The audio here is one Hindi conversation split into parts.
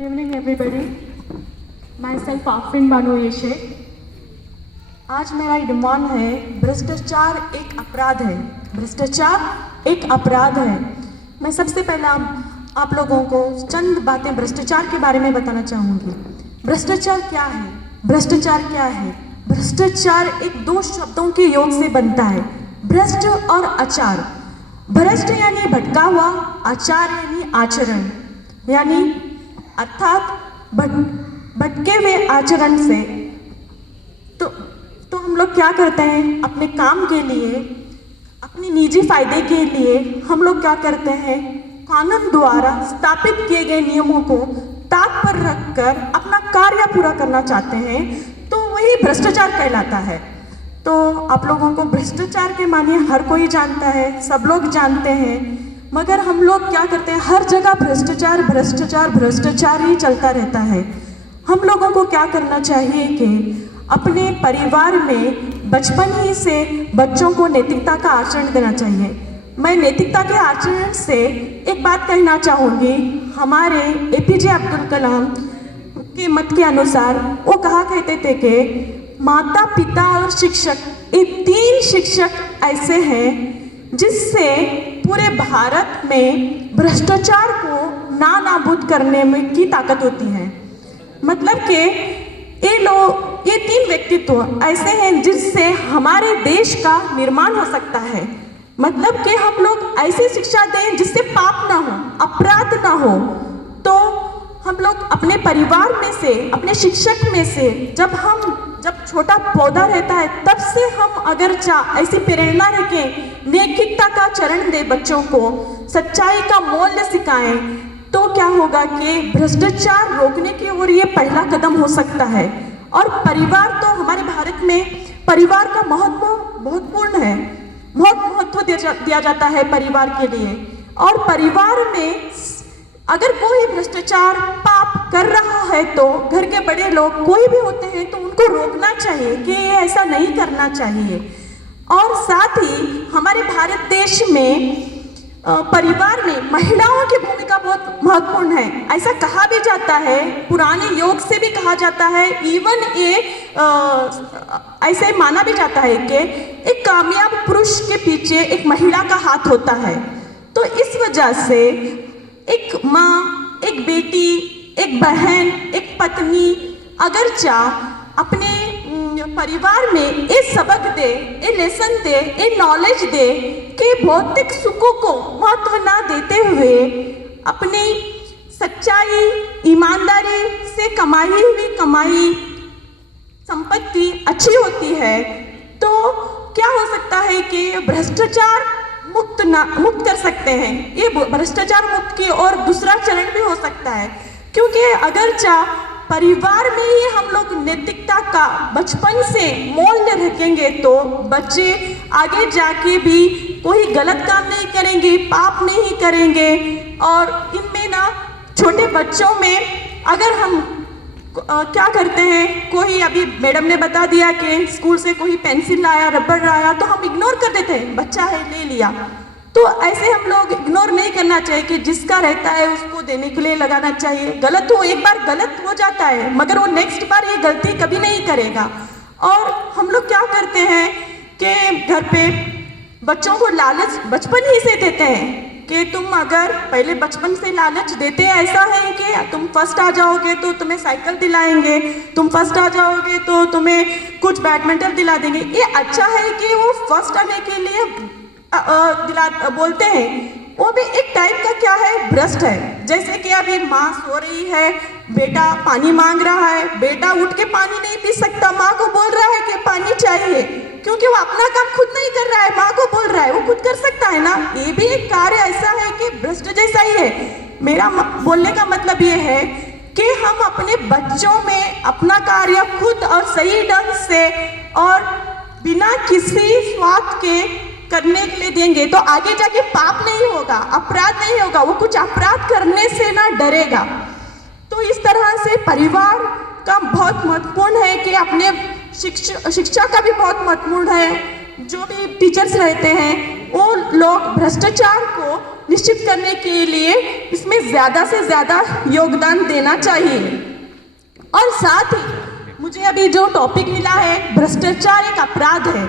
Good evening everybody. Myself Afreen Bano येशे. आज मेरा डिमांड है भ्रष्टाचार एक अपराध है. भ्रष्टाचार एक अपराध है. मैं सबसे पहले आप लोगों को चंद बातें भ्रष्टाचार के बारे में बताना चाहूँगी. भ्रष्टाचार क्या है? भ्रष्टाचार क्या है? भ्रष्टाचार एक दो शब्दों के योग से बनता है, भ्रष्ट और आचार. भ्रष्ट यानी भटका हुआ, आचार यानी आचरण, यानी अर्थात भटके हुए आचरण से. तो हम लोग क्या करते हैं अपने काम के लिए, अपने निजी फायदे के लिए हम लोग क्या करते हैं, कानून द्वारा स्थापित किए गए नियमों को ताक पर रखकर अपना कार्य पूरा करना चाहते हैं, तो वही भ्रष्टाचार कहलाता है. तो आप लोगों को भ्रष्टाचार के माने हर कोई जानता है, सब लोग जानते हैं, मगर हम लोग क्या करते हैं, हर जगह भ्रष्टाचार भ्रष्टाचार भ्रष्टाचार ही चलता रहता है. हम लोगों को क्या करना चाहिए कि अपने परिवार में बचपन ही से बच्चों को नैतिकता का आचरण देना चाहिए. मैं नैतिकता के आचरण से एक बात कहना चाहूँगी. हमारे एपीजे अब्दुल कलाम के मत के अनुसार वो कहा करते थे कि माता पिता और शिक्षक, ये तीन शिक्षक ऐसे हैं जिससे पूरे भारत में भ्रष्टाचार को नाबूद करने में की ताकत होती है. मतलब कि ये तीन व्यक्तित्व ऐसे हैं जिससे हमारे देश का निर्माण हो सकता है. मतलब कि हम लोग ऐसी शिक्षा दें जिससे पाप ना हो, अपराध ना हो. तो हम लोग अपने परिवार में से, अपने शिक्षक में से, जब छोटा पौधा रहता है तब से हम अगर ऐसी प्रेरणा रखें, नैतिकता का चरण दे बच्चों को, सच्चाई का मूल्य सिखाएं, तो क्या होगा कि भ्रष्टाचार रोकने की ओर ये पहला कदम हो सकता है. और परिवार, तो हमारे भारत में परिवार का महत्व बहुत पूर्ण है, बहुत महत्व दिया जाता है परिवार के लिए. और परिवार में अगर कोई भ्रष्टाचार पाप कर रहा है तो घर के बड़े लोग कोई भी होते हैं तो उनको रोकना चाहिए कि ये ऐसा नहीं करना चाहिए. और साथ ही हमारे भारत देश में परिवार में महिलाओं की भूमिका बहुत महत्वपूर्ण है. ऐसा कहा भी जाता है, पुराने योग से भी कहा जाता है, इवन ये ऐसे माना भी जाता है कि एक कामयाब पुरुष के पीछे एक महिला का हाथ होता है. तो इस वजह से एक माँ, एक बेटी, एक बहन, एक पत्नी अगर अपने परिवार में ये सबक दे, ये लेसन दे, ये नॉलेज दे कि भौतिक सुखों को महत्व ना देते हुए अपनी सच्चाई, ईमानदारी से कमाई संपत्ति अच्छी होती है, तो क्या हो सकता है कि भ्रष्टाचार मुक्त कर सकते हैं. ये भ्रष्टाचार मुक्त की और दूसरा चरण भी हो सकता है, क्योंकि अगर परिवार में ही हम लोग नैतिकता का बचपन से मूल्य रखेंगे तो बच्चे आगे जाके भी कोई गलत काम नहीं करेंगे, पाप नहीं करेंगे. और इनमें ना छोटे बच्चों में अगर हम क्या करते हैं, कोई अभी मैडम ने बता दिया कि स्कूल से कोई पेंसिल लाया, रबड़ लाया, तो हम इग्नोर कर देते हैं, बच्चा है ले लिया. तो ऐसे हम लोग इग्नोर नहीं करना चाहिए कि जिसका रहता है उसको देने के लिए लगाना चाहिए. गलत हो, एक बार गलत हो जाता है मगर वो नेक्स्ट बार ये गलती कभी नहीं करेगा. और हम लोग क्या करते हैं कि घर पे बच्चों को लालच बचपन ही से देते हैं कि तुम अगर पहले बचपन से लालच देते हैं, ऐसा है कि तुम फर्स्ट आ जाओगे तो तुम्हें साइकिल दिलाएंगे, तुम फर्स्ट आ जाओगे तो तुम्हें कुछ बैडमिंटन दिला देंगे. ये अच्छा है कि वो फर्स्ट आने के लिए बोलते हैं, वो भी एक टाइप का क्या है, भ्रष्ट है. जैसे कि अभी माँ सो रही है, बेटा पानी मांग रहा है, बेटा उठ के पानी नहीं पी सकता, माँ को बोल रहा है कि पानी चाहिए, क्योंकि वो अपना काम खुद नहीं कर रहा है, माँ को बोल रहा है, वो खुद कर सकता है ना. ये भी एक कार्य ऐसा है कि भ्रष्ट जैसा ही है. मेरा बोलने का मतलब ये है कि हम अपने बच्चों में अपना कार्य खुद और सही ढंग से और बिना किसी स्वार्थ के करने के लिए देंगे तो आगे जाके पाप नहीं होगा, अपराध नहीं होगा, वो कुछ अपराध करने से ना डरेगा. तो इस तरह से परिवार का बहुत महत्वपूर्ण है कि अपने शिक्षा का भी बहुत महत्वपूर्ण है. जो भी टीचर्स रहते हैं वो लोग भ्रष्टाचार को निश्चित करने के लिए इसमें ज़्यादा से ज़्यादा योगदान देना चाहिए। और साथ ही मुझे अभी जो टॉपिक मिला है, भ्रष्टाचार एक अपराध है।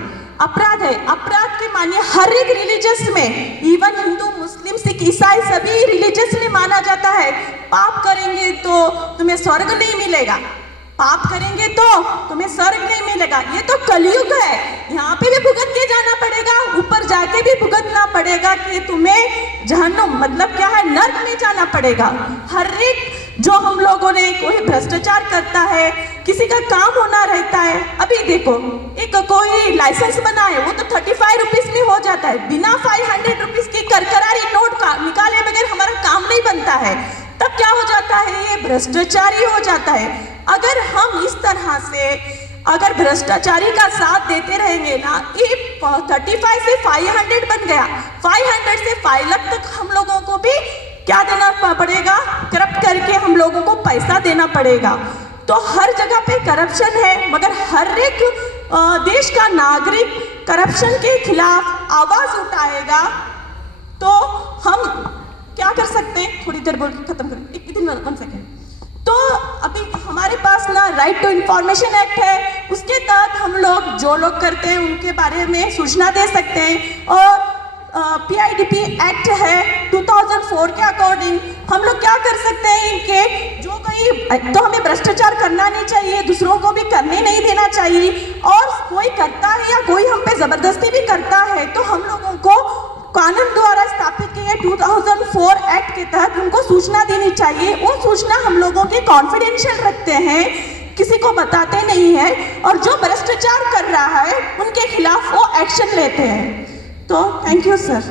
अपराध के मानिए हर एक रिलीजियस में, इवन हिंदू, मुस्लिम, सिख, ईसाई सभी रिलीजियस में माना जाता है, पाप करेंगे तो तुम्हें स्वर्ग नहीं मिलेगा, पाप करेंगे तो तुम्हें स्वर्ग नहीं मिलेगा। ये तो कलयुग है, यहाँ पे भी भुगत के जाना पड़ेगा, ऊपर जाके भी भुगतना पड़ेगा कि तुम्हें जहन्नुम मतलब क्या है, नर्क में जाना पड़ेगा। हर एक जो हम लोगों ने, कोई भ्रष्टाचार करता है, किसी का काम होना रहता है। अभी देखो, एक कोई लाइसेंस बना है, वो तो 35 रुपीज में हो जाता है, बिना 500 रुपीज की करकरारी नोट का निकाले बगैर हमारा काम नहीं बनता है। तब क्या हो जाता है, ये भ्रष्टाचारी हो जाता है। अगर हम इस तरह से अगर भ्रष्टाचारी का साथ देते रहेंगे ना, ये 35 से 500 बन गया, 500 से 5 लाख तक हम लोगों को भी क्या देना पड़ेगा, करप्ट करके हम लोगों को पैसा देना पड़ेगा। तो हर जगह पे करप्शन है, मगर हर एक देश का नागरिक करप्शन के खिलाफ आवाज उठाएगा तो हम क्या कर सकते हैं। थोड़ी देर बोल के खत्म करें, एक दिन 1 सेकेंड। तो अभी हमारे पास ना राइट टू इंफॉर्मेशन एक्ट है, उसके तहत हम लोग जो लोग करते हैं उनके बारे में सूचना दे सकते हैं। और PIDP एक्ट है 2004 के अकॉर्डिंग हम लोग क्या कर सकते हैं, इनके जो कोई, तो हमें भ्रष्टाचार करना नहीं चाहिए, दूसरों को भी करने नहीं देना चाहिए। और कोई करता है या कोई हम पे जबरदस्ती भी करता है तो हम लोगों को कानून द्वारा स्थापित किए 2004 एक्ट के तहत उनको सूचना देनी चाहिए। वो सूचना हम लोगों के कॉन्फिडेंशियल रखते हैं, किसी को बताते नहीं है, और जो भ्रष्टाचार कर रहा है उनके खिलाफ वो एक्शन लेते हैं। तो थैंक यू सर।